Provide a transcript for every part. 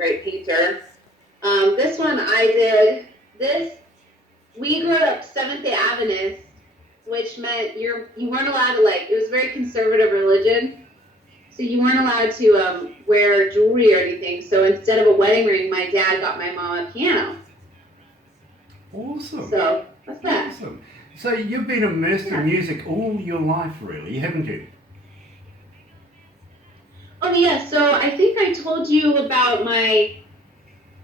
great painter. This one I did. We grew up Seventh Day Adventist, which meant you weren't allowed to it was a very conservative religion, so you weren't allowed to wear jewelry or anything. So instead of a wedding ring, my dad got my mom a piano. Awesome. So that's that. Awesome. So you've been immersed in music all your life, really, haven't you? Oh yeah, so I think I told you about my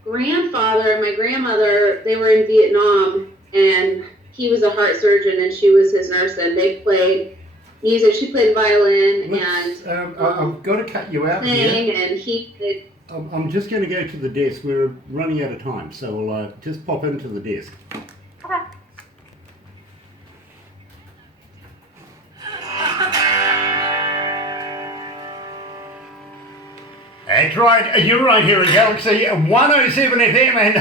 grandfather and my grandmother. They were in Vietnam, and he was a heart surgeon and she was his nurse, and they played music. She played violin I've got to cut you out here. And he played. I'm just going to go to the desk. We're running out of time, so I'll just pop into the desk. Okay. That's right, you're right here at Galaxy 107 FM, and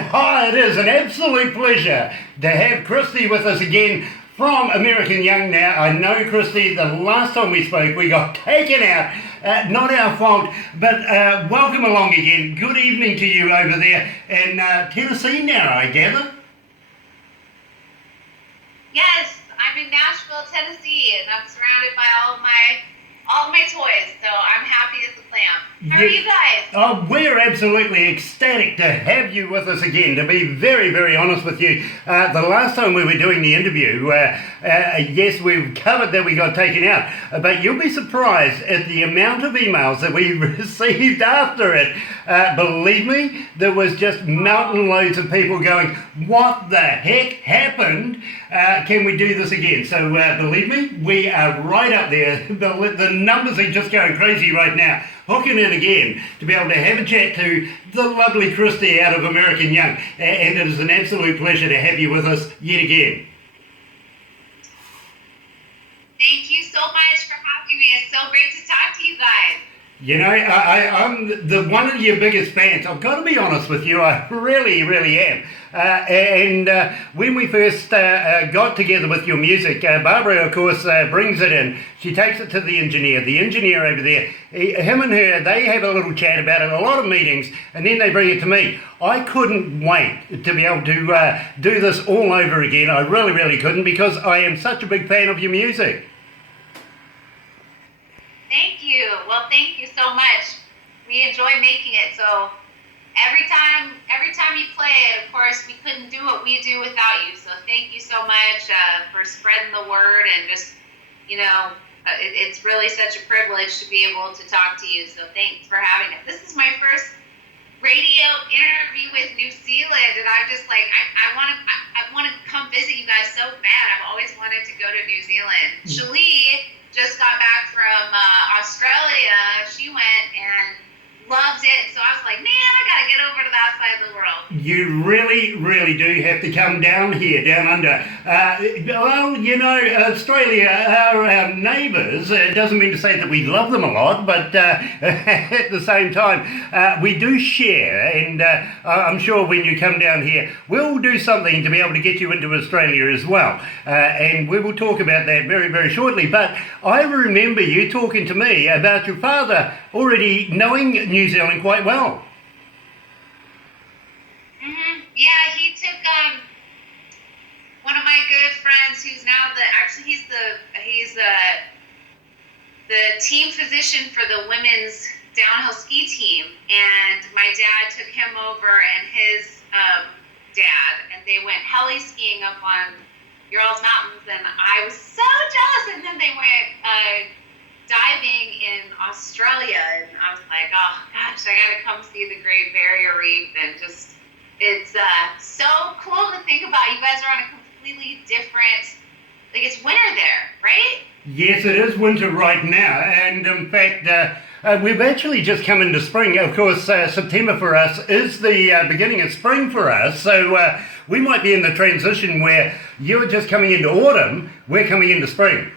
it is an absolute pleasure to have Christy with us again from American Young. Now, I know, Christy, the last time we spoke, we got taken out. Not our fault, but welcome along again. Good evening to you over there in Tennessee now, I gather. Yes, I'm in Nashville, Tennessee, and I'm surrounded by all of my toys, so I'm happy as a clam. How are you guys? Oh, we're absolutely ecstatic to have you with us again, to be very, very honest with you. The last time we were doing the interview, yes, we've covered that we got taken out, but you'll be surprised at the amount of emails that we received after it. Believe me, there was just mountain loads of people going, what the heck happened? Can we do this again? So believe me, we are right up there. The numbers are just going crazy right now. Hooking in again to be able to have a chat to the lovely Christy out of American Young. And it is an absolute pleasure to have you with us yet again. Thank you so much for having me. It's so great to talk to you guys. You know, I'm one of your biggest fans. I've got to be honest with you. I really, really am. When we first got together with your music, Barbara, of course, brings it in. She takes it to the engineer. The engineer over there, him and her, they have a little chat about it, a lot of meetings, and then they bring it to me. I couldn't wait to be able to do this all over again. I really, really couldn't, because I am such a big fan of your music. Thank you. Well, thank you so much. We enjoy making it. So every time you play it, of course, we couldn't do what we do without you. So thank you so much for spreading the word, and just, it's really such a privilege to be able to talk to you. So thanks for having us. This is my first radio interview with New Zealand, and I'm just like, I want to come visit you guys so bad. I've always wanted to go to New Zealand. Shalee just got back from Australia. She went and loved it. So I was like, man, I got to get over to that side of the world. You really, really do have to come down here, down under. Australia are our neighbours. It doesn't mean to say that we love them a lot, but at the same time, we do share. And I'm sure when you come down here, we'll do something to be able to get you into Australia as well. And we will talk about that very, very shortly. But I remember you talking to me about your father already knowing New Zealand quite well. Mm-hmm. Yeah, he took one of my good friends, who's now he's the team physician for the women's downhill ski team, and my dad took him over and his dad, and they went heli skiing up on Urals Mountains, and I was so jealous. And then they went diving in Australia, and I was like, oh gosh, I gotta come see the Great Barrier Reef, and just, it's so cool to think about. You guys are on a completely different, it's winter there, right? Yes, it is winter right now, and in fact, we've actually just come into spring. Of course, September for us is the beginning of spring for us, so we might be in the transition where you're just coming into autumn, we're coming into spring.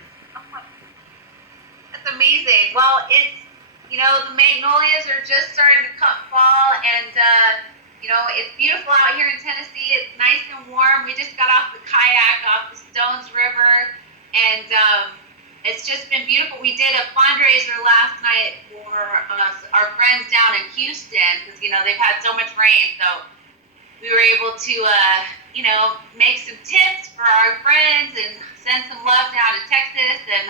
That's amazing. Well, it's, the magnolias are just starting to fall, and it's beautiful out here in Tennessee. It's nice and warm. We just got off the kayak off the Stones River, and it's just been beautiful. We did a fundraiser last night for for our friends down in Houston because they've had so much rain. So we were able to make some tips for our friends and send some love down to Texas. And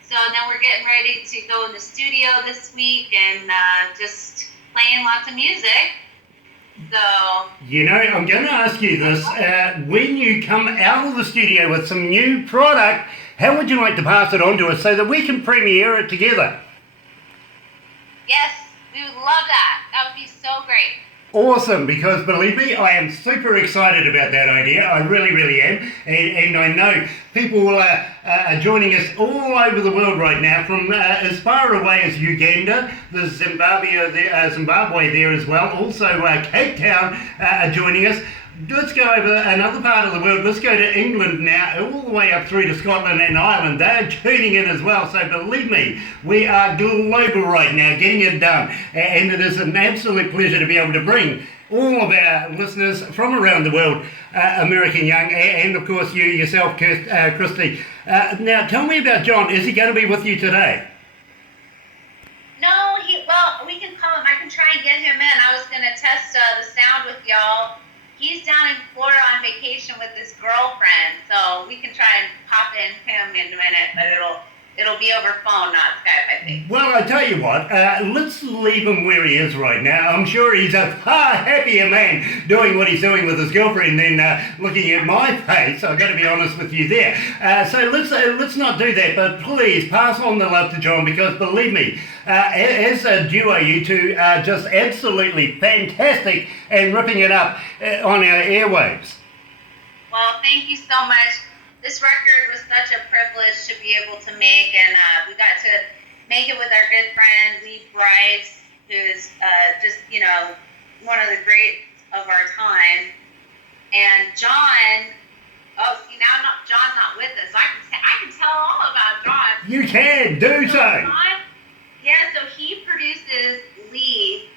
so then we're getting ready to go in the studio this week and just playing lots of music. So I'm going to ask you this. When you come out of the studio with some new product, how would you like to pass it on to us so that we can premiere it together? Yes, we would love that. That would be so great. Awesome, because believe me, I am super excited about that idea. I really, really am. And I know people are joining us all over the world right now, from as far away as Uganda, there's Zimbabwe there as well. Also, Cape Town are joining us. Let's go over another part of the world. Let's go to England now, all the way up through to Scotland and Ireland. They're tuning in as well. So believe me, we are global right now, getting it done. And it is an absolute pleasure to be able to bring all of our listeners from around the world, American Young, and of course you yourself, Christy. Now, tell me about John. Is he going to be with you today? No, we can call him. I can try and get him in. I was going to test the sound with y'all. He's down in Florida on vacation with his girlfriend, so we can try and pop in him in a minute, but it'll be over phone, not Skype, I think. Well, I tell you what, let's leave him where he is right now. I'm sure he's a far happier man doing what he's doing with his girlfriend than looking at my face. I've got to be honest with you there. So let's not do that, but please pass on the love to John, because believe me, as a duo, you two are just absolutely fantastic and ripping it up on our airwaves. Well, thank you so much. This record was such a privilege to be able to make, and we got to make it with our good friend Lee Bryce, who's just one of the greats of our time. And John, John's not with us. I can tell all about John. You can do so. So he produces Lee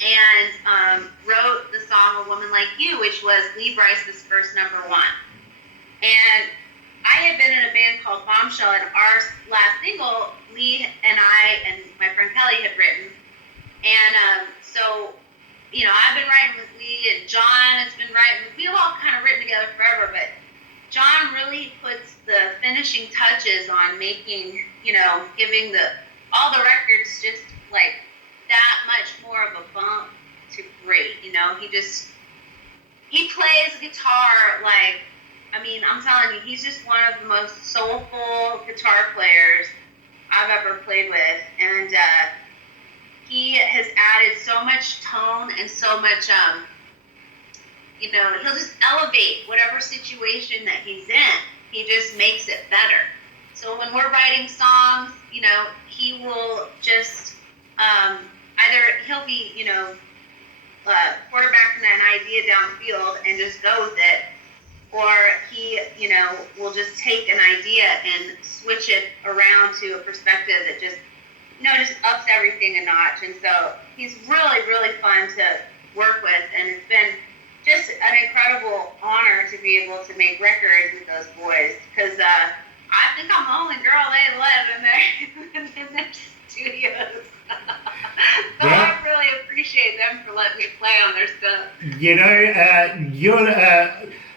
and wrote the song "A Woman Like You," which was Lee Bryce's first #1. And I had been in a band called Bombshell, and our last single, Lee and I and my friend Kelly had written. And so, I've been writing with Lee, and John has been writing. We've all kind of written together forever, but John really puts the finishing touches on making, giving all the records just like that much more of a bump to great. He plays guitar like, I'm telling you, he's just one of the most soulful guitar players I've ever played with. And he has added so much tone and so much, he'll just elevate whatever situation that he's in. He just makes it better. So when we're writing songs, he will just, either he'll be, quarterbacking an idea downfield and just go with it, or he, will just take an idea and switch it around to a perspective that just, just ups everything a notch. And so he's really, really fun to work with, and it's been just an incredible honor to be able to make records with those boys, because I think I'm the only girl they let in their studios. So I really appreciate them for letting me play on their stuff.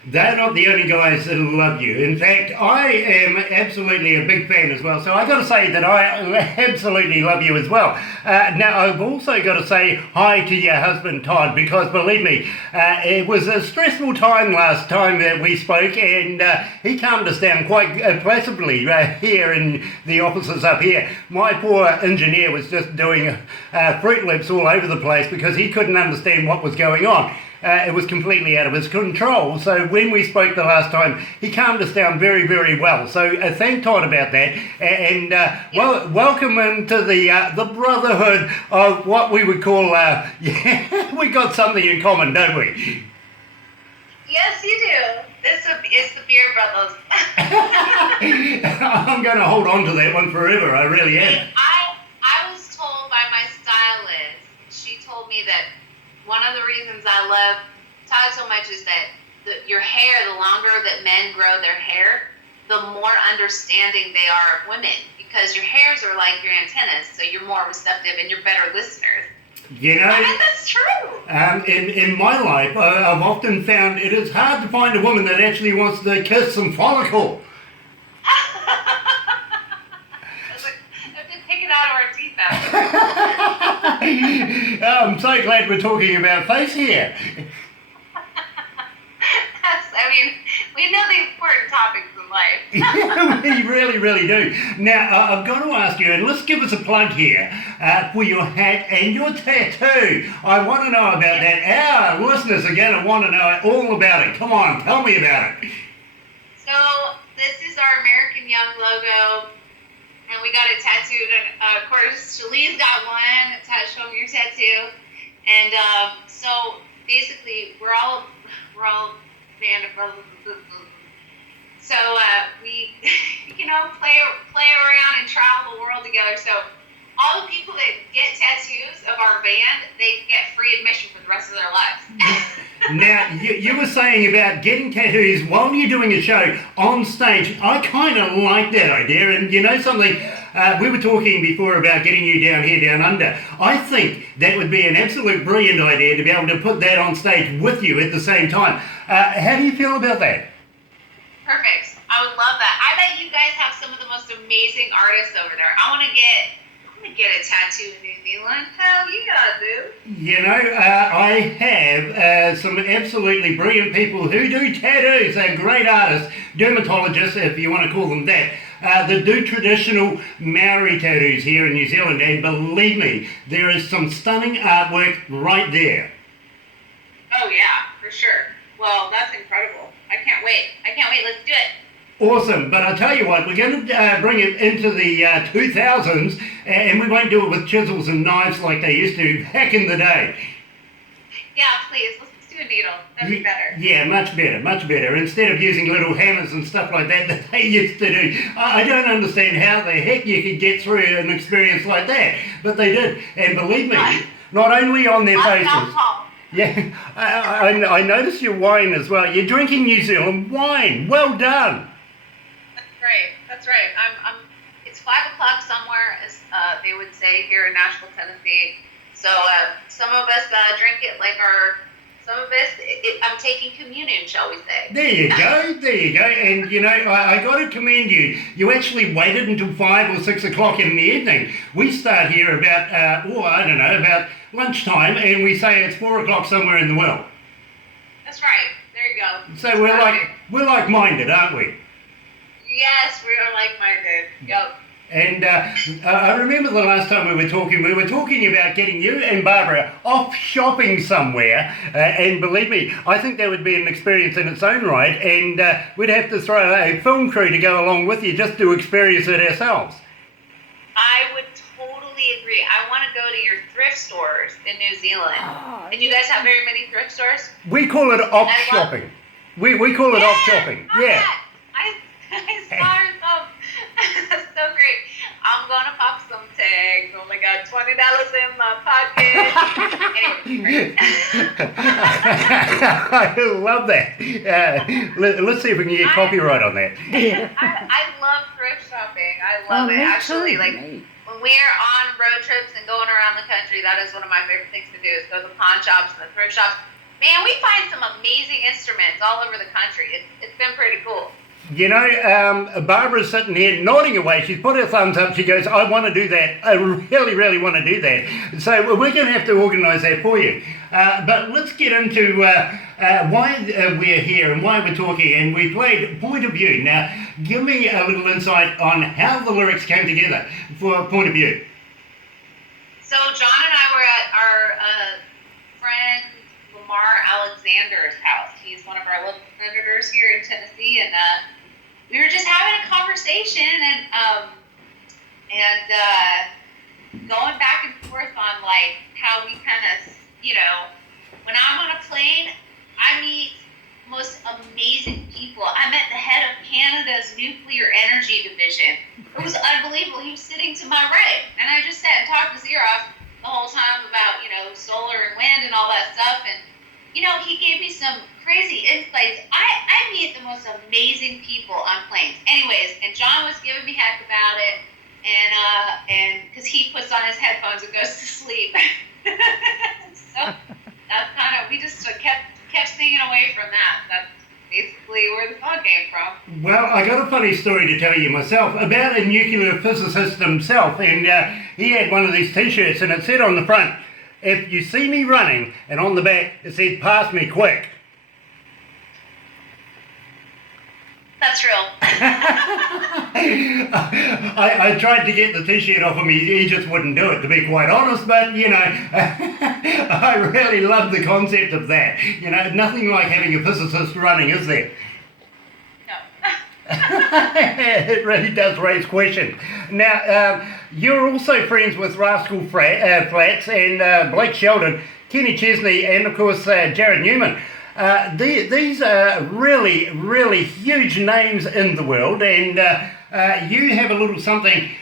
They're not the only guys that love you. In fact, I am absolutely a big fan as well. So I've got to say that I absolutely love you as well. Now, I've also got to say hi to your husband, Todd, because believe me, it was a stressful time last time that we spoke, and he calmed us down quite placidly here in the offices up here. My poor engineer was just doing Fruit Loops all over the place because he couldn't understand what was going on. It was completely out of his control. So when we spoke the last time, he calmed us down very, very well. So thank Todd about that. And welcome into the brotherhood of what we would call, we got something in common, don't we? Yes, you do. It's the Beer Brothers. I'm going to hold on to that one forever. I really am. I was told by my stylist, she told me that one of the reasons I love Todd so much is that your hair, the longer that men grow their hair, the more understanding they are of women, because your hairs are like your antennas, so you're more receptive and you're better listeners. You know, I mean, that's true. in my life, I've often found it is hard to find a woman that actually wants to kiss some follicle. I've been picking out of our teeth after. I'm so glad we're talking about face hair. I mean, we know the important topics in life. Yeah, we really, really do. Now, I've got to ask you, and let's give us a plug here for your hat and your tattoo. I want to know about that. Our listeners are going to want to know all about it. Come on, tell me about it. So, this is our American Young logo, and we got it tattooed. And, of course, Shalee's got one. Show me your tattoo. And so, basically, we're all band of brothers and sisters. So we, play around and travel the world together. So all the people that get tattoos of our band, they get free admission for the rest of their lives. Now, you were saying about getting tattoos while you're doing a show on stage. I kind of like that idea. And you know something? We were talking before about getting you down here, down under. I think that would be an absolute brilliant idea to be able to put that on stage with you at the same time. How do you feel about that? Perfect. I would love that. I bet you guys have some of the most amazing artists over there. I want to get a tattoo in New Zealand. Hell yeah, dude. You know, I have some absolutely brilliant people who do tattoos. They're great artists, dermatologists, if you want to call them that, that do traditional Maori tattoos here in New Zealand. And believe me, there is some stunning artwork right there. Oh yeah, for sure. Well, that's incredible. I can't wait. Let's do it. Awesome, but I'll tell you what, we're going to bring it into the 2000s, and we won't do it with chisels and knives like they used to back in the day. Yeah, please, let's do a needle. That'd be better. Yeah, much better. Instead of using little hammers and stuff like that they used to do. I don't understand how the heck you could get through an experience like that, but they did. And believe me, not only on their faces. Yeah, I noticed your wine as well. You're drinking New Zealand wine. Well done. That's right. It's 5 o'clock somewhere, as they would say here in Nashville, Tennessee. So some of us drink it like some of us, I'm taking communion, shall we say. There you go. And you know, I got to commend you. You actually waited until 5 or 6 o'clock in the evening. We start here about, about lunchtime, and we say it's 4 o'clock somewhere in the world. That's right. There you go. So we're like-minded, aren't we? Yes, we are like-minded. Yep. And I remember the last time we were talking about getting you and Barbara off shopping somewhere, and believe me, I think that would be an experience in its own right, and we'd have to throw a film crew to go along with you just to experience it ourselves. I would totally agree. I want to go to your thrift stores in New Zealand. And you guys have very many thrift stores? We call it off shopping. We call it off shopping. Yeah. I saw her so. That's so great. I'm gonna pop some tags. Oh my God, $20 in my pocket. Anyway, I love that. Let's see if we can get copyright on that. I love thrift shopping. I love it. Actually, like when we're on road trips and going around the country, that is one of my favorite things to do is go to the pawn shops and the thrift shops. Man, we find some amazing instruments all over the country. It's been pretty cool. You know, Barbara's sitting here nodding away. She's put her thumbs up. She goes, I want to do that. I really, really want to do that. So we're going to have to organise that for you. But let's get into why we're here and why we're talking. And we played Point of View. Now, give me a little insight on how the lyrics came together for Point of View. So John and I were at our friend Lamar Alexander's house. He's one of our local senators here in Tennessee, and we were just having a conversation and going back and forth on like how we kind of, when I'm on a plane, I meet most amazing people. I met the head of Canada's nuclear energy division. It was unbelievable. He was sitting to my right, and I just sat and talked to Xerox the whole time about solar and wind and all that stuff, and he gave me some crazy insights. I meet the most amazing people on planes. Anyways, and John was giving me heck about it, and because he puts on his headphones and goes to sleep. So that's kind of, we just kept singing away from that. That's basically where the song came from. Well, I got a funny story to tell you myself about a nuclear physicist himself, and he had one of these t-shirts, and it said on the front, "If you see me running," and on the back it said, "Pass me quick." That's real. I tried to get the t-shirt off him, he just wouldn't do it, to be quite honest, but, I really love the concept of that. Nothing like having a physicist running, is there? No. It really does raise questions. Now, you're also friends with Rascal Flats and Blake Sheldon, Kenny Chesney, and of course Jared Newman. These are really, really huge names in the world, and you have a little something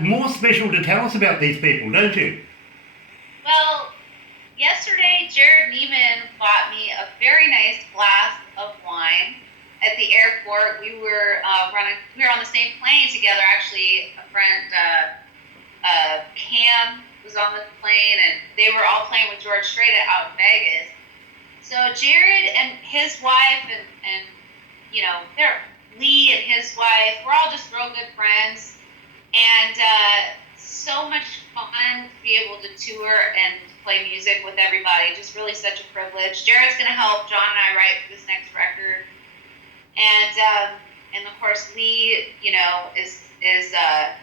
more special to tell us about these people, don't you? Well, yesterday Jared Neiman bought me a very nice glass of wine at the airport. We were on the same plane together. Actually, a friend, Cam, was on the plane, and they were all playing with George Strait out in Vegas. So Jared and his wife and they're Lee and his wife, we're all just real good friends, and so much fun to be able to tour and play music with everybody. Just really such a privilege. Jared's going to help John and I write for this next record, and of course Lee, is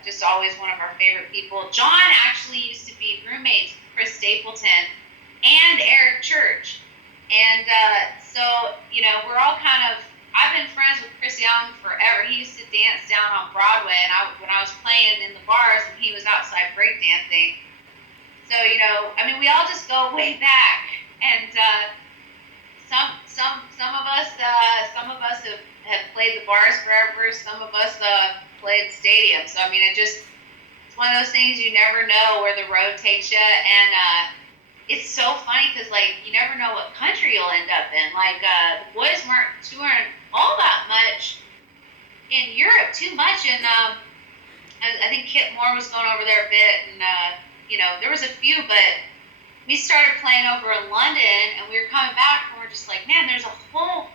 just always one of our favorite people. John actually used to be roommates with Chris Stapleton and Eric Church. And so, we're all I've been friends with Chris Young forever. He used to dance down on Broadway, and when I was playing in the bars, and he was outside breakdancing. So, we all just go way back. And some of us have played the bars forever. Some of us played stadiums. So, it's one of those things you never know where the road takes you. And it's so funny because, you never know what country you'll end up in. The boys weren't touring all that much in Europe, too much. And I think Kit Moore was going over there a bit. And, there was a few, but we started playing over in London. And we were coming back, and we're just like, man, there's a whole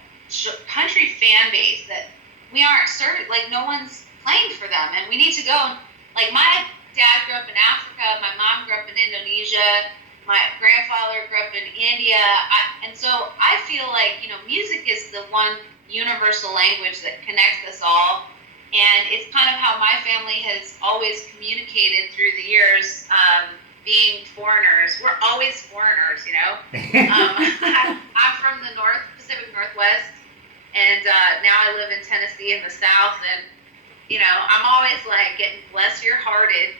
country fan base that we aren't serving. No one's playing for them. And we need to go. My dad grew up in Africa. My mom grew up in Indonesia. My grandfather grew up in India, and so I feel like, music is the one universal language that connects us all, and it's kind of how my family has always communicated through the years, being foreigners. We're always foreigners, I'm from the Pacific Northwest, and now I live in Tennessee in the South, and I'm always getting bless your hearted.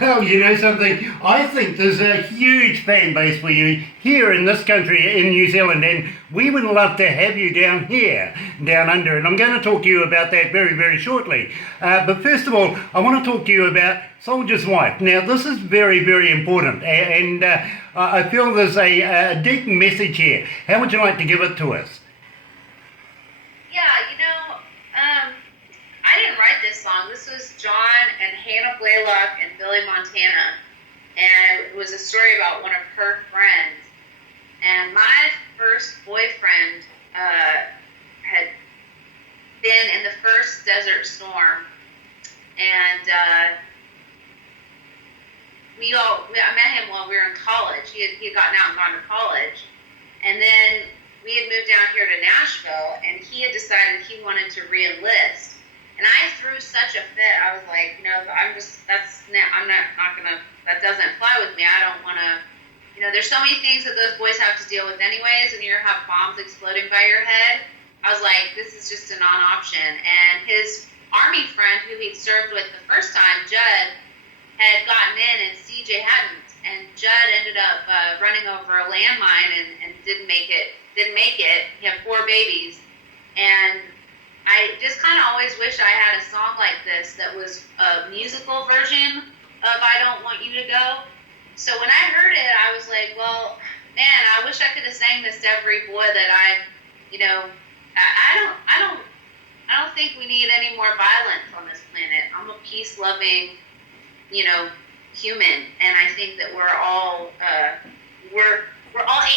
Well, you know something? I think there's a huge fan base for you here in this country, in New Zealand, and we would love to have you down here, down under, and I'm going to talk to you about that very, very shortly. But first of all, I want to talk to you about Soldier's Wife. Now, this is very, very important, and I feel there's a deep message here. How would you like to give it to us? Yeah, I didn't write this song. This was John and Hannah Blaylock and Billy Montana, and it was a story about one of her friends. And my first boyfriend had been in the first Desert Storm, and I met him while we were in college. He had gotten out and gone to college, and then we had moved down here to Nashville, and he had decided he wanted to re-enlist. And I threw such a fit. I was like, that doesn't fly with me. I don't want to, there's so many things that those boys have to deal with anyways, and you have bombs exploding by your head. I was like, this is just a non-option. And his Army friend who he'd served with the first time, Judd, had gotten in and CJ hadn't. And Judd ended up running over a landmine and didn't make it. He had 4 babies. And I just kind of always wish I had a song like this that was a musical version of I Don't Want You to Go. So when I heard it, I was like, well, man, I wish I could have sang this to every boy that I don't think we need any more violence on this planet. I'm a peace-loving, human, and I think that we're all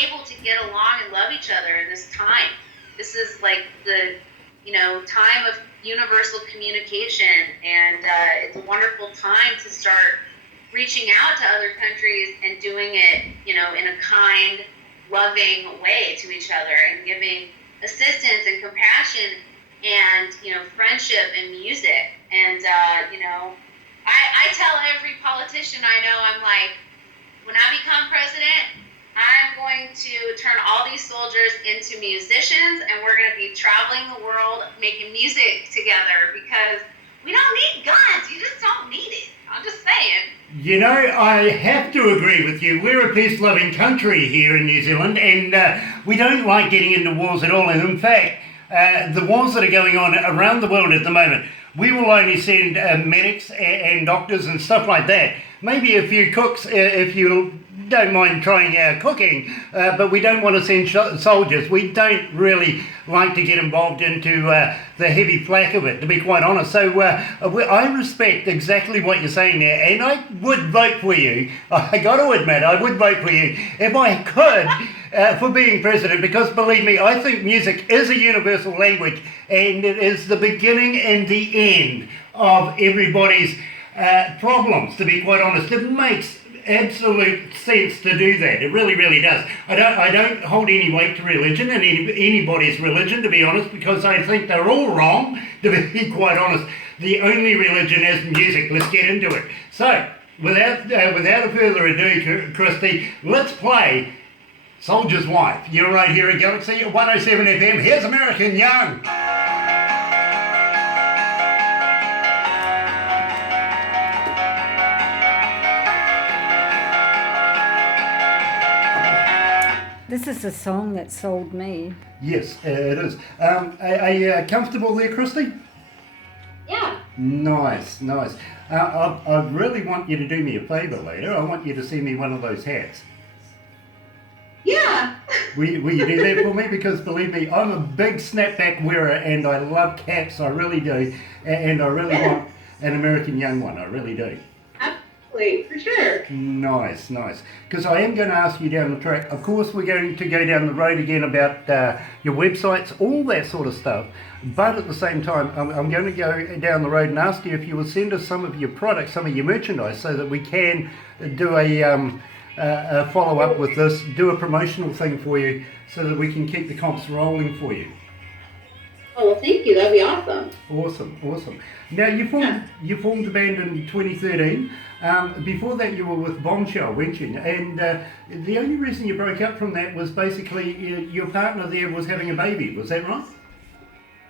able to get along and love each other in this time. This is like the time of universal communication, and it's a wonderful time to start reaching out to other countries and doing it, in a kind, loving way to each other, and giving assistance and compassion and, friendship and music. And, I tell every politician I know, I'm like, when I become president, I'm going to turn all these soldiers into musicians, and we're going to be traveling the world making music together, because we don't need guns. You just don't need it. I'm just saying. I have to agree with you. We're a peace-loving country here in New Zealand, and we don't like getting into wars at all. And in fact, the wars that are going on around the world at the moment, we will only send medics and doctors and stuff like that. Maybe a few cooks if you don't mind trying cooking, but we don't want to send soldiers. We don't really like to get involved into the heavy flak of it, to be quite honest. So I respect exactly what you're saying there, and I would vote for you. I got to admit, I would vote for you if I could for being president, because believe me, I think music is a universal language, and it is the beginning and the end of everybody's problems, to be quite honest. It makes absolute sense to do that. It really, really does. I don't hold any weight to religion and anybody's religion, to be honest, because I think they're all wrong, to be quite honest. The only religion is music. Let's get into it. So, without further ado, Christy, let's play Soldier's Wife. You're right here at Galaxy 107 FM. Here's American Young. This is a song that sold me. Yes, it is. Are you comfortable there, Christy? Yeah. Nice. I really want you to do me a favour later. I want you to send me one of those hats. Yeah. Will you do that for me? Because believe me, I'm a big snapback wearer, and I love caps. I really do. And I really want an American Young one. I really do. Absolutely, for sure. Nice. Because I am going to ask you down the track. Of course, we're going to go down the road again about your websites, all that sort of stuff. But at the same time, I'm going to go down the road and ask you if you will send us some of your products, some of your merchandise, so that we can do a follow-up with this, do a promotional thing for you, so that we can keep the comps rolling for you. Oh, well, thank you. That'd be awesome. Awesome. Now, you formed the band in 2013. Before that, you were with Bombshell, weren't you? And the only reason you broke up from that was basically your partner there was having a baby. Was that right?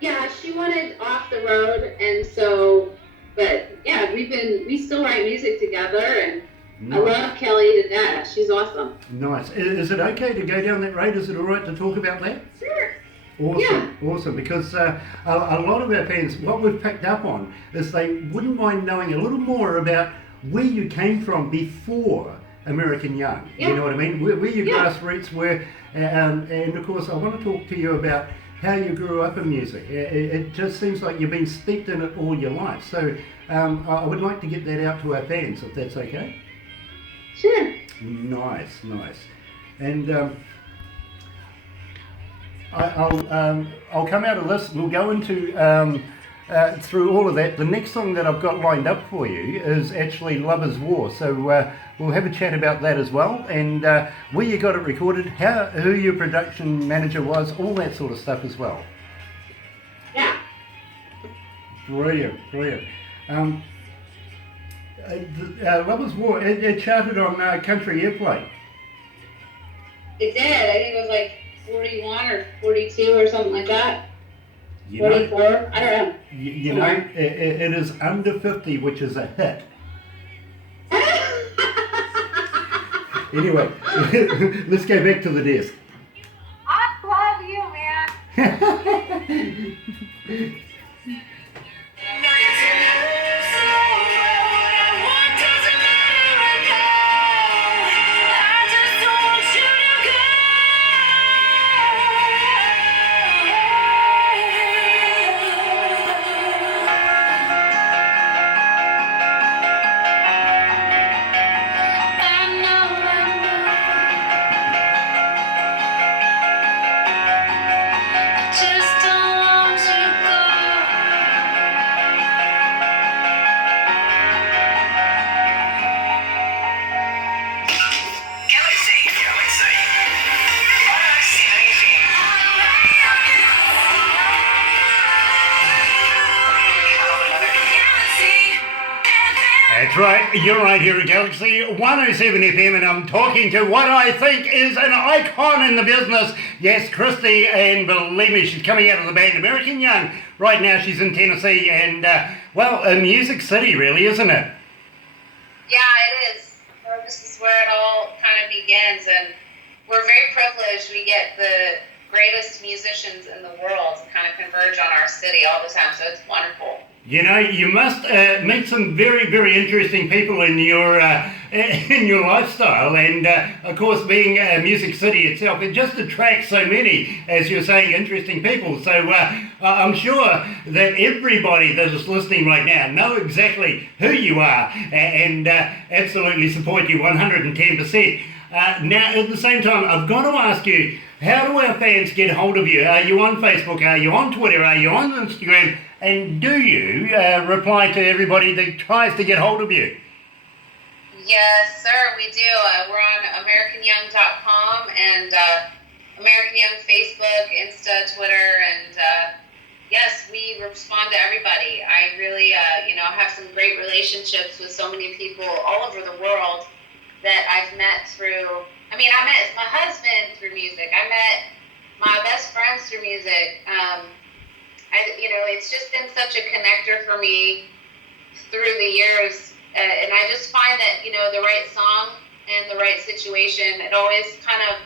Yeah, she wanted off the road, and so, but yeah, we still write music together, and nice. I love Kelly to death. She's awesome. Nice. Is it okay to go down that road? Is it all right to talk about that? Sure. Awesome, because a lot of our fans, what we've picked up on is they wouldn't mind knowing a little more about where you came from before American Young. Yeah. You know what I mean? Where your grassroots were, and of course I want to talk to you about how you grew up in music. It just seems like you've been steeped in it all your life. So I would like to get that out to our fans, if that's okay. Sure. Nice. And I'll come out of this. We'll go into through all of that. The next song that I've got lined up for you is actually Love Is War. So we'll have a chat about that as well, and where you got it recorded, who your production manager was, all that sort of stuff as well. Yeah. Brilliant. Love Is War, it charted on Country Airplay. It did. I think it was like 41 or 42 or something like that. 44? I don't know. You know, it is under 50, which is a hit. Anyway, let's go back to the desk. I love you, man. What does it matter right now? I just don't That's right, you're right here at Galaxy 107 FM, and I'm talking to what I think is an icon in the business. Yes, Christy, and believe me, she's coming out of the band American Young. Right now she's in Tennessee, and, well, a music city really, isn't it? Yeah, it is. Well, this is where it all kind of begins, and we're very privileged. We get the greatest musicians in the world to kind of converge on our city all the time, so it's wonderful. You know, you must meet some very, very interesting people in your lifestyle, and of course, being a music city itself, it just attracts so many, as you're saying, interesting people. So I'm sure that everybody that is listening right now know exactly who you are, and absolutely support you 110%. Now, at the same time, I've got to ask you, how do our fans get hold of you? Are you on Facebook? Are you on Twitter? Are you on Instagram? And do you reply to everybody that tries to get hold of you? Yes, sir, we do. We're on AmericanYoung.com and American Young Facebook, Insta, Twitter, and yes, we respond to everybody. I really, have some great relationships with so many people all over the world that I've met through. I met my husband through music. I met my best friends through music. It's just been such a connector for me through the years, and I just find that the right song and the right situation, it always kind of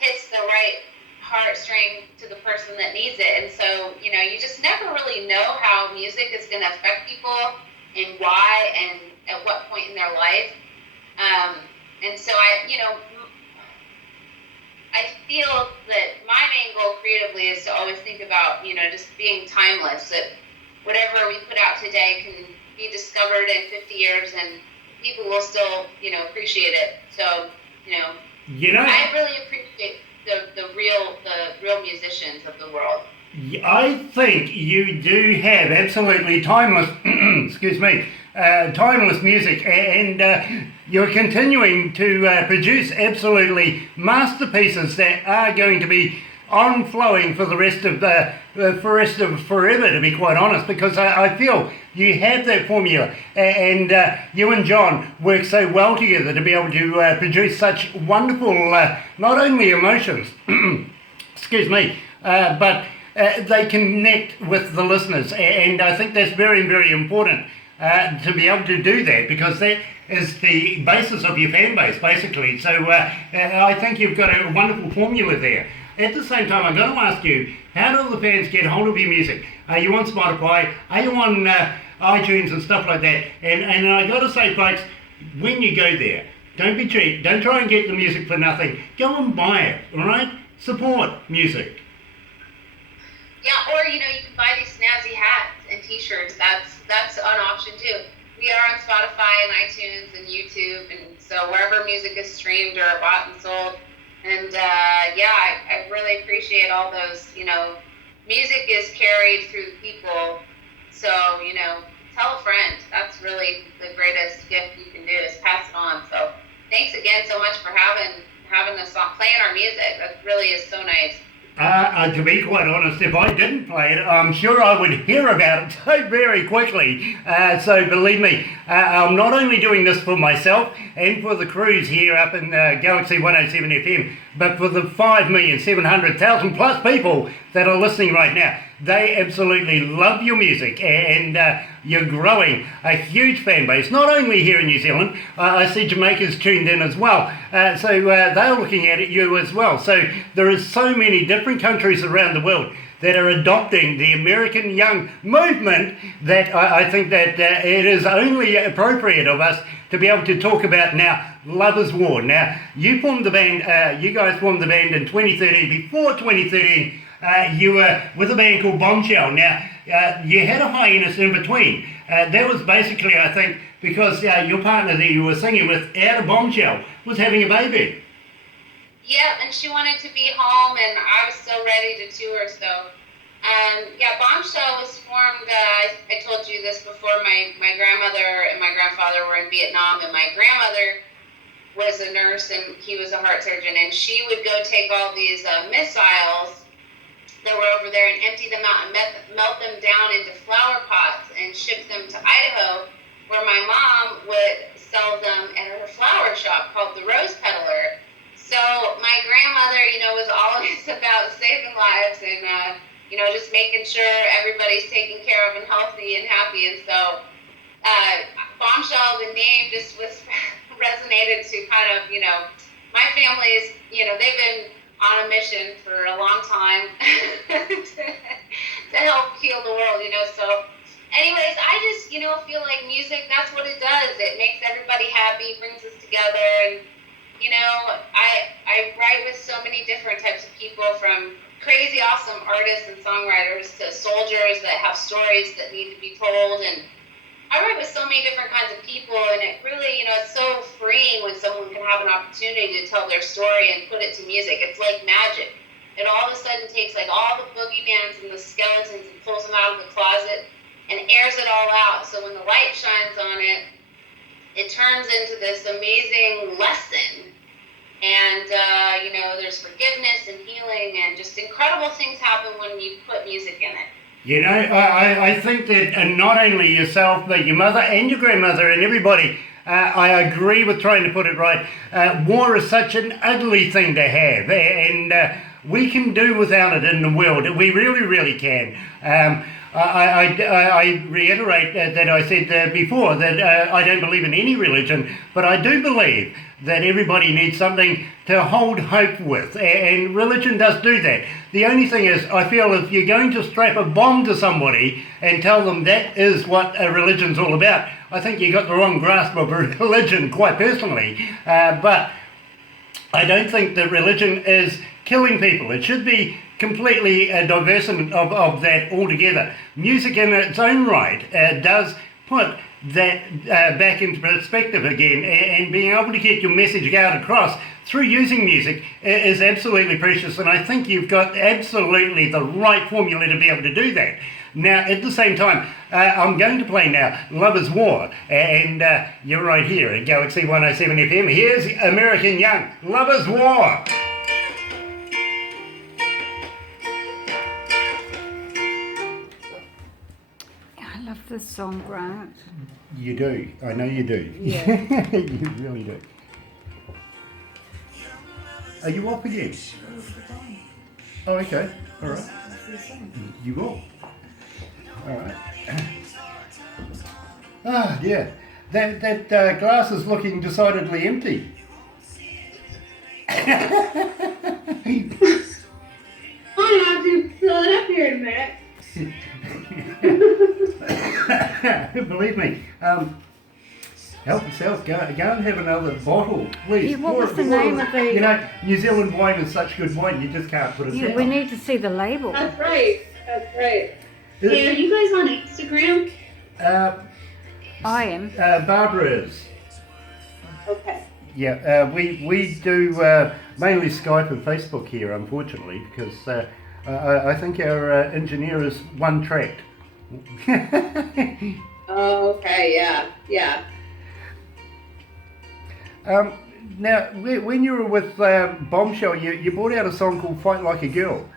hits the right heartstring to the person that needs it. And so you just never really know how music is going to affect people and why and at what point in their life. And so I feel that my main goal creatively is to always think about, just being timeless, that whatever we put out today can be discovered in 50 years and people will still, appreciate it. So, I really appreciate the real musicians of the world. I think you do have absolutely timeless, timeless music, and you're continuing to produce absolutely masterpieces that are going to be on-flowing for the rest of forever, to be quite honest, because I feel you have that formula, and you and John work so well together to be able to produce such wonderful, not only emotions, but they connect with the listeners, and I think that's very, very important to be able to do that, because that is the basis of your fan base, basically. So I think you've got a wonderful formula there. At the same time, I've got to ask you, how do the fans get hold of your music? Are you on Spotify? Are you on iTunes and stuff like that? And I got to say, folks, when you go there, don't be cheap. Don't try and get the music for nothing. Go and buy it, all right? Support music. Yeah, or you can buy these snazzy hats and T-shirts. That's an option too. We are on Spotify and iTunes and YouTube, and so wherever music is streamed or bought and sold. And I really appreciate all those. Music is carried through the people. So tell a friend. That's really the greatest gift you can do, is pass it on. So thanks again so much for having us on, playing our music. That really is so nice. To be quite honest, if I didn't play it, I'm sure I would hear about it so very quickly. So believe me, I'm not only doing this for myself and for the crews here up in Galaxy 107 FM, but for the 5,700,000 plus people that are listening right now. They absolutely love your music, and you're growing a huge fan base, not only here in New Zealand. I see Jamaica's tuned in as well, so they're looking at you as well. So there is so many different countries around the world that are adopting the American Young movement that I think that it is only appropriate of us to be able to talk about now. Love is War. Now, you guys formed the band in 2013. Before 2013, you were with a band called Bombshell. Now, you had a hiatus in between. That was basically, I think, because your partner that you were singing with out of Bombshell was having a baby. Yeah, and she wanted to be home, and I was so ready to tour. So, Bombshell was formed. I told you this before. My grandmother and my grandfather were in Vietnam, and my grandmother was a nurse, and he was a heart surgeon, and she would go take all these missiles that were over there and empty them out and melt them down into flower pots and ship them to Idaho where my mom would sell them at her flower shop called the Rose Peddler. So my grandmother, was always about saving lives and, just making sure everybody's taken care of and healthy and happy. And so Bombshell, the name just was resonated to kind of, my family's, they've been on a mission for a long time to help heal the world, So anyways, I just, feel like music, that's what it does. It makes everybody happy, brings us together. And, I write with so many different types of people, from crazy awesome artists and songwriters to soldiers that have stories that need to be told. And I write with so many different kinds of people, and it really, it's so freeing when someone can have an opportunity to tell their story and put it to music. It's like magic. It all of a sudden takes like all the boogeyman's and the skeletons and pulls them out of the closet and airs it all out. So when the light shines on it, it turns into this amazing lesson. And, there's forgiveness and healing, and just incredible things happen when you put music in it. I think that not only yourself, but your mother and your grandmother and everybody, I agree with trying to put it right. War is such an ugly thing to have, and we can do without it in the world. We really, really can. I reiterate that I said before that I don't believe in any religion, but I do believe that everybody needs something to hold hope with, and religion does do that. The only thing is, I feel if you're going to strap a bomb to somebody and tell them that is what a religion's all about, I think you got the wrong grasp of religion, quite personally. But I don't think that religion is killing people. It should be completely divescent of that altogether. Music in its own right does put that back into perspective again, and being able to get your message out across through using music is absolutely precious, and I think you've got absolutely the right formula to be able to do that. Now, at the same time, I'm going to play now Love is War, and you're right here at galaxy107fm. Here's American Young, Love is War. I love this song, Grant. You do. I know you do. Yeah. You really do. Are you off again? Oh, okay. All right. You will. All right. Ah, yeah. That glass is looking decidedly empty. I'm gonna have to fill it up here in a minute. Believe me. Help yourself. Go and have another bottle, please. Yeah, what was the name of the... New Zealand wine is such good wine, you just can't put it down. We need to see the label. That's right. Hey, are you guys on Instagram? I am. Barbara is. Okay. Yeah, we do mainly Skype and Facebook here, unfortunately, because I think our engineer is one-tracked. Oh, okay, yeah. Now, when you were with Bombshell, you brought out a song called Fight Like a Girl.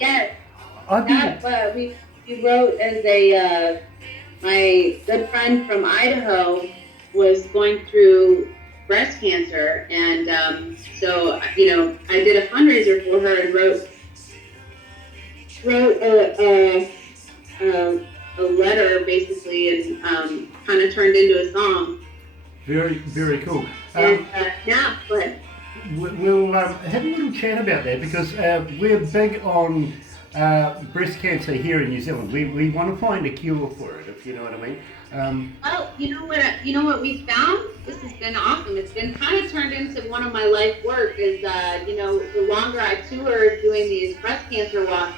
Yes. We wrote as a, my good friend from Idaho was going through breast cancer, and so, I did a fundraiser for her and wrote a letter, basically, and kind of turned into a song. Very, very cool. Yeah, but we'll have a little chat about that, because we're big on breast cancer here in New Zealand. We want to find a cure for it, if you know what I mean. well, you know what we found? This has been awesome. It's been kind of turned into one of my life work. Is the longer I toured doing these breast cancer walks,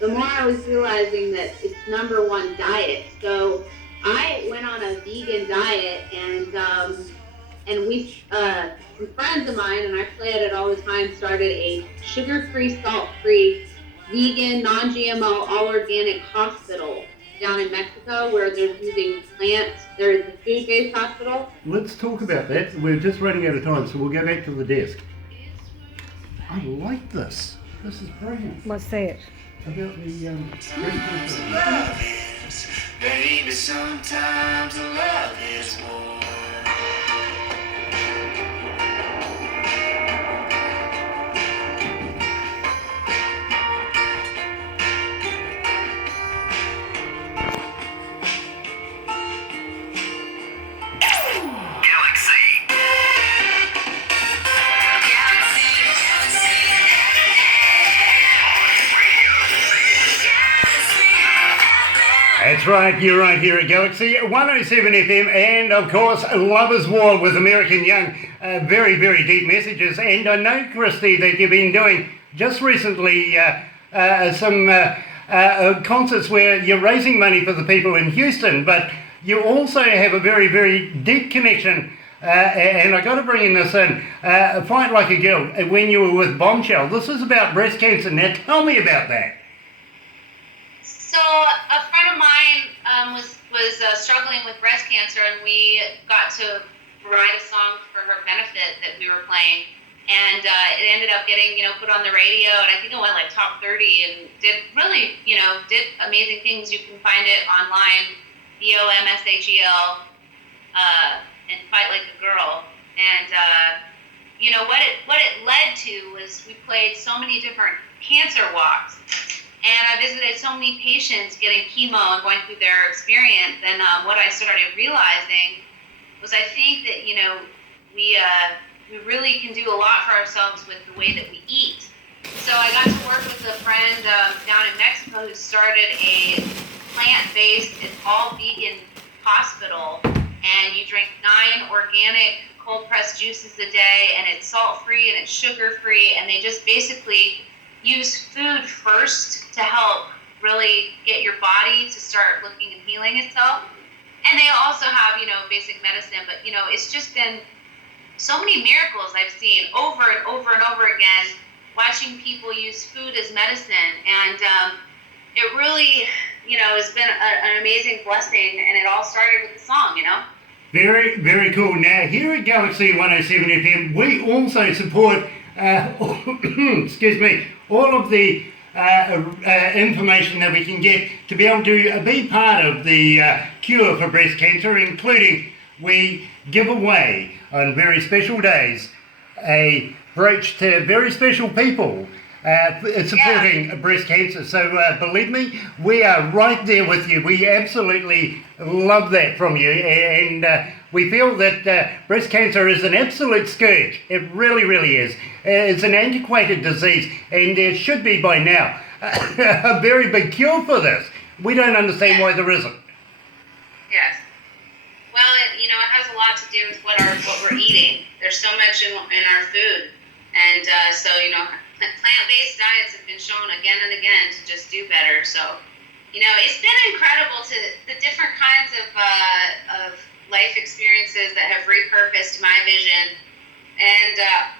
the more I was realizing that it's number one, diet. So I went on a vegan diet, and we, some friends of mine, and I play at it all the time, started a sugar-free, salt-free, vegan, non-GMO, all-organic hospital down in Mexico, where they're using plants. There's a food-based hospital. Let's talk about that. We're just running out of time, so we'll go back to the desk. I like this. This is brilliant. What's that? About the breast cancer. Baby, sometimes love is war. That's right, you're right here at Galaxy 107 FM, and of course, Lovers War with American Young. Very, very deep messages. And I know, Christy, that you've been doing just recently some concerts where you're raising money for the people in Houston, but you also have a very, very deep connection. And I got to bring in this in, Fight Like a Girl, when you were with Bombshell. This is about breast cancer. Now, tell me about that. So a friend of mine was struggling with breast cancer, and we got to write a song for her benefit that we were playing, and it ended up getting put on the radio, and I think it went like top 30, and did really did amazing things. You can find it online, BOMSHEL, and Fight Like a Girl, and what it led to was we played so many different cancer walks. And I visited so many patients getting chemo and going through their experience. And what I started realizing was I think that, we really can do a lot for ourselves with the way that we eat. So I got to work with a friend down in Mexico who started a plant-based, it's all vegan hospital. And you drink 9 organic cold-pressed juices a day, and it's salt-free and it's sugar-free. And they just basically use food first to help really get your body to start looking and healing itself. And they also have, basic medicine, but, it's just been so many miracles I've seen over and over and over again, watching people use food as medicine. And it really, has been an amazing blessing, and it all started with the song, Very, very cool. Now, here at Galaxy 107 FM, we also support, excuse me, all of the information that we can get to be able to be part of the cure for breast cancer, including we give away on very special days a brooch to very special people supporting breast cancer. So believe me, we are right there with you. We absolutely love that from you, and we feel that breast cancer is an absolute scourge. It really, really is. It's an antiquated disease, and there should be by now a very big cure for this. We don't understand why there isn't. Yes. Well, it has a lot to do with what we're eating. There's so much in our food, and so plant-based diets have been shown again and again to just do better. So, it's been incredible to the different kinds of life experiences that have repurposed my vision. And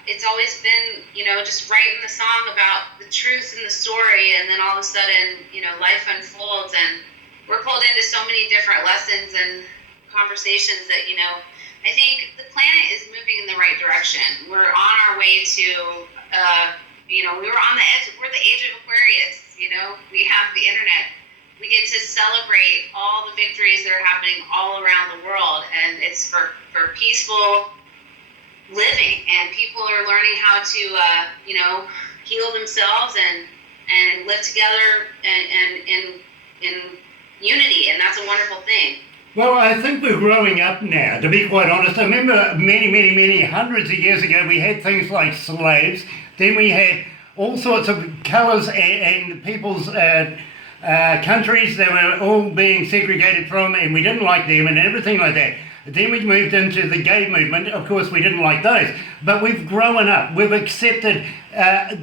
it's always been, just writing the song about the truth in the story, and then all of a sudden, life unfolds, and we're pulled into so many different lessons and conversations that, I think the planet is moving in the right direction. We're on our way to, we were on the edge, we're the age of Aquarius, we have the internet. We get to celebrate all the victories that are happening all around the world, and it's for peaceful living, and people are learning how to, heal themselves and live together and in unity, and that's a wonderful thing. Well, I think we're growing up now, to be quite honest. I remember many hundreds of years ago, we had things like slaves. Then we had all sorts of colours and people's countries that were all being segregated from, and we didn't like them and everything like that. Then we moved into the gay movement. Of course, we didn't like those. But we've grown up. We've accepted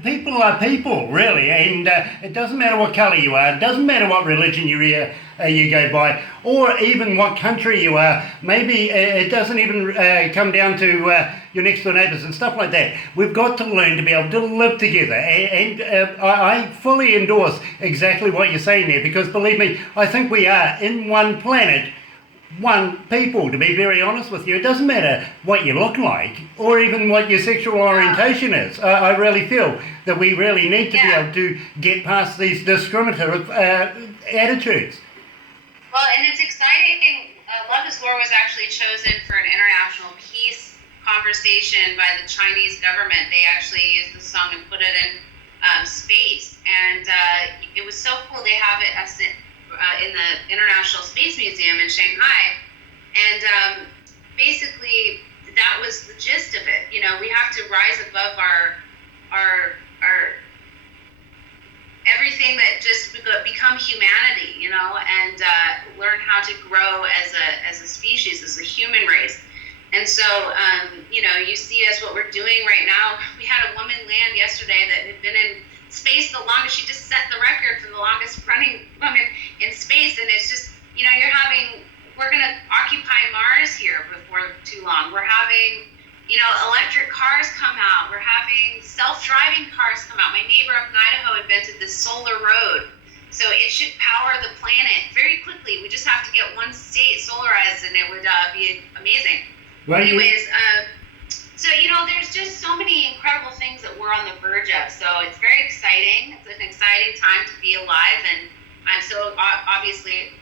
people are people, really. And it doesn't matter what colour you are. It doesn't matter what religion you go by, or even what country you are. Maybe it doesn't even come down to your next door neighbours and stuff like that. We've got to learn to be able to live together. And I fully endorse exactly what you're saying there, because believe me, I think we are in one planet, one people, to be very honest with you. It doesn't matter what you look like or even what your sexual orientation is. I really feel that we really need to be able to get past these discriminative attitudes. Well, and it's exciting. Love is War was actually chosen for an international peace conversation by the Chinese government. They actually used the song and put it in space, and it was so cool. They have it in the International Space Museum in Shanghai, and basically that was the gist of it. You know, we have to rise above our everything that just become humanity, you know, and learn how to grow as a species, as a human race. And so, you know, you see us what we're doing right now. We had a woman land yesterday that had been in space the longest. She just set the record for the longest running woman in space. And it's just, you know, we're going to occupy Mars here before too long. We're having, you know, electric cars come out. We're having self-driving cars come out. My neighbor up in Idaho invented this solar road. So it should power the planet very quickly. We just have to get one state solarized and it would be amazing. Well, Anyways, so, you know, there's just so many incredible things that we're on the verge of. So it's very exciting. It's an exciting time to be alive. And I'm so obviously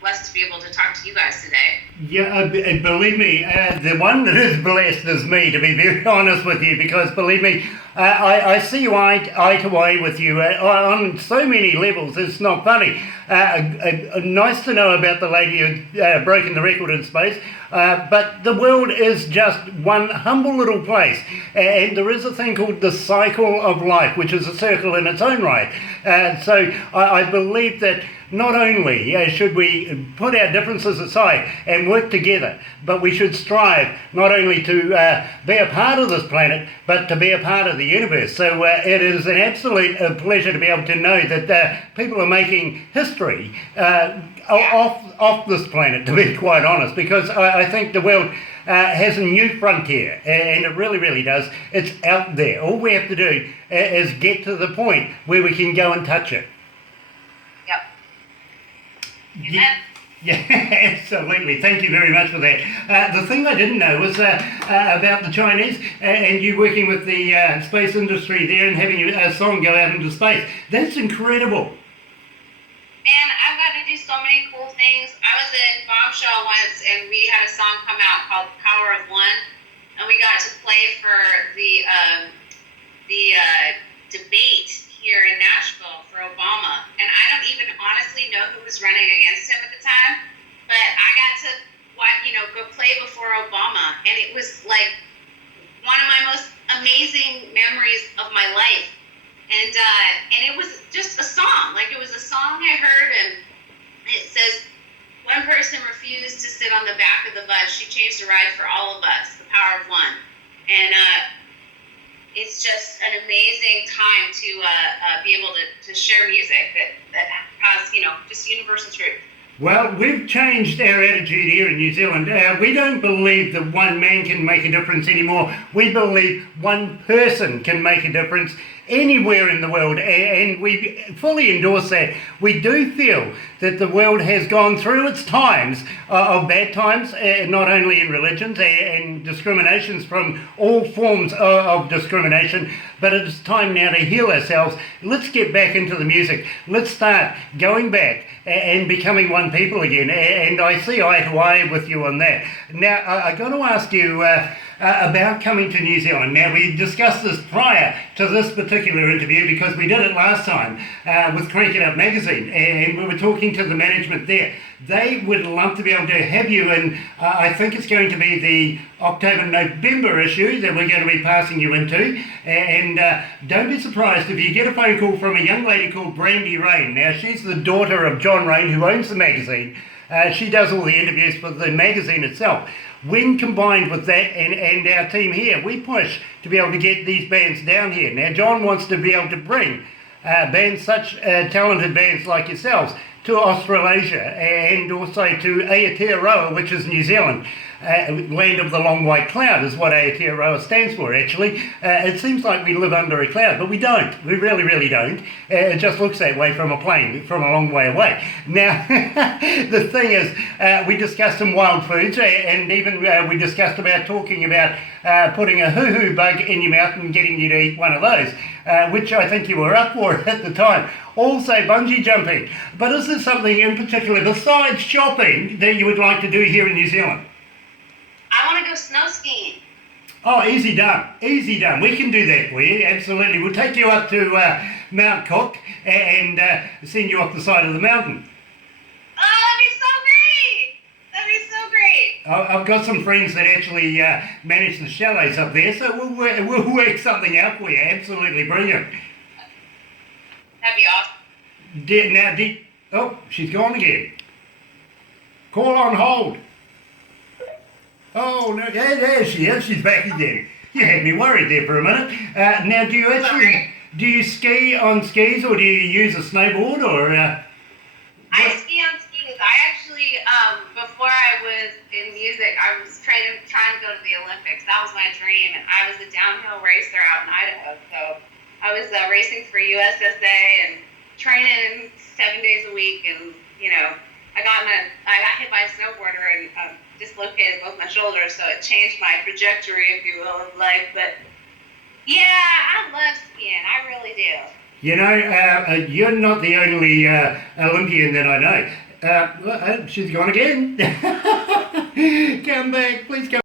blessed to be able to talk to you guys today. Yeah, believe me, the one that is blessed is me, to be very honest with you, because believe me, I see you eye to eye with you on so many levels. It's not funny. Nice to know about the lady who's broken the record in space, but the world is just one humble little place, and there is a thing called the cycle of life, which is a circle in its own right. So I believe that not only should we put our differences aside and work together, but we should strive not only to be a part of this planet, but to be a part of the universe. So it is an absolute pleasure to be able to know that people are making history off this planet, to be quite honest, because I think the world has a new frontier, and it really, really does. It's out there. All we have to do is get to the point where we can go and touch it. Yep. Yeah, yeah, absolutely. Thank you very much for that. The thing I didn't know was about the Chinese and you working with the space industry there and having a song go out into space. That's incredible. Man, I've got to do so many cool things. I was in Bombshell once, and we had a song come out called "Power of One," and we got to play for the debate here in Nashville for Obama. And I don't even honestly know who was running against him at the time, but I got to go play before Obama, and it was like one of my most amazing memories of my life. And it was just a song. Like, it was a song I heard, and it says, one person refused to sit on the back of the bus. She changed the ride for all of us, the power of one. And it's just an amazing time to be able to share music that has, just universal truth. Well, we've changed our attitude here in New Zealand. We don't believe that one man can make a difference anymore. We believe one person can make a difference anywhere in the world, and we fully endorse that. We do feel that the world has gone through its times of bad times, not only in religions and discriminations from all forms of discrimination, but it's time now to heal ourselves. Let's get back into the music. Let's start going back and becoming one people again, and I see eye to eye with you on that. Now, I'm going to ask you about coming to New Zealand. Now, we discussed this prior to this particular interview because we did it last time with Crank It Up magazine, and we were talking to the management there. They would love to be able to have you in, I think it's going to be the October-November issue that we're going to be passing you into, and don't be surprised if you get a phone call from a young lady called Brandy Rain. Now, she's the daughter of John Rain, who owns the magazine. She does all the interviews for the magazine itself. When combined with that and our team here, we push to be able to get these bands down here. Now, John wants to be able to bring bands, such talented bands like yourselves, to Australasia and also to Aotearoa, which is New Zealand. land of the long white cloud is what Aotearoa stands for, actually. It seems like we live under a cloud, but we don't. We really, really don't. It just looks that way from a plane, from a long way away. Now, the thing is, we discussed some wild foods, and even we discussed about talking about putting a hoo-hoo bug in your mouth and getting you to eat one of those, which I think you were up for at the time. Also bungee jumping. But is there something in particular besides shopping that you would like to do here in New Zealand? I want to go snow skiing. Oh, easy done. Easy done. We can do that for you, absolutely. We'll take you up to Mount Cook and send you up the side of the mountain. Oh, that'd be so great! That'd be so great! I've got some friends that actually manage the chalets up there, so we'll work something out for you. Absolutely brilliant. That'd be awesome. Oh, she's gone again. Call on hold. Oh, no, there she is. She's back again. You had me worried there for a minute. Now, do you ski on skis, or do you use a snowboard, or? I ski on skis. I actually, before I was in music, I was trying to go to the Olympics. That was my dream, and I was a downhill racer out in Idaho. So I was racing for USSA and training 7 days a week, and I got hit by a snowboarder and dislocated both my shoulders, so it changed my trajectory, if you will, of life. But yeah, I love skiing. I really do. You're not the only Olympian that I know. She's gone again. Come back, please come.